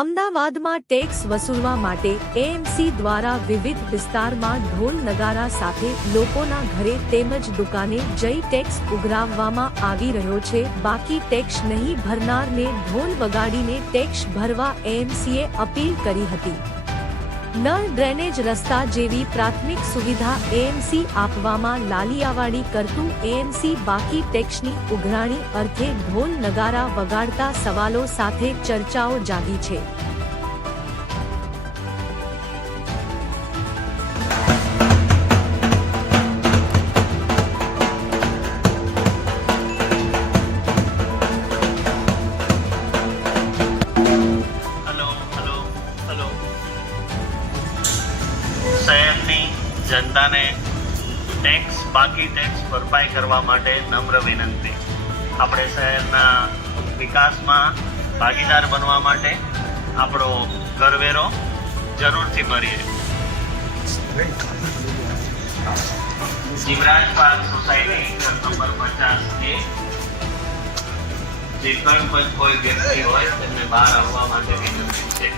અમદાવાદમાં ટેક્સ વસૂલવા માટે એએમસી દ્વારા વિવિધ વિસ્તારમાં ઢોલ નગારા સાથે લોકોના ઘરે તેમજ દુકાને જઈ ટેક્સ ઉઘરાવવામાં આવી રહ્યો છે. બાકી ટેક્સ નહીં ભરનારને ઢોલ વગાડીને ટેક્સ ભરવા એએમસીએ અપીલ કરી હતી. નળ ડ્રેનેજ રસ્તા જેવી પ્રાથમિક સુવિધા એએમસી આપવામાં લાલિયાવાડી કરતું એએમસી બાકી ટેક્સની ઉઘરાણી અર્થે ઢોલ નગારા વગાડતા સવાલો સાથે ચર્ચાઓ જાગી છે. શહેરની જનતાને ટેક્સ બાકી ટેક્સ ભરપાઈ કરવા માટે નમ્ર વિનંતી. આપણે શહેરના વિકાસમાં ભાગીદાર બનવા માટે આપણો કરવેરો જરૂરથી ભરીએ. જીવરાજ પાર્ક સોસાયટી, ઘર નંબર પચાસ એ જે પણ કોઈ વ્યક્તિ હોય, તેમને બહાર આવવા માટે વિનંતી છે.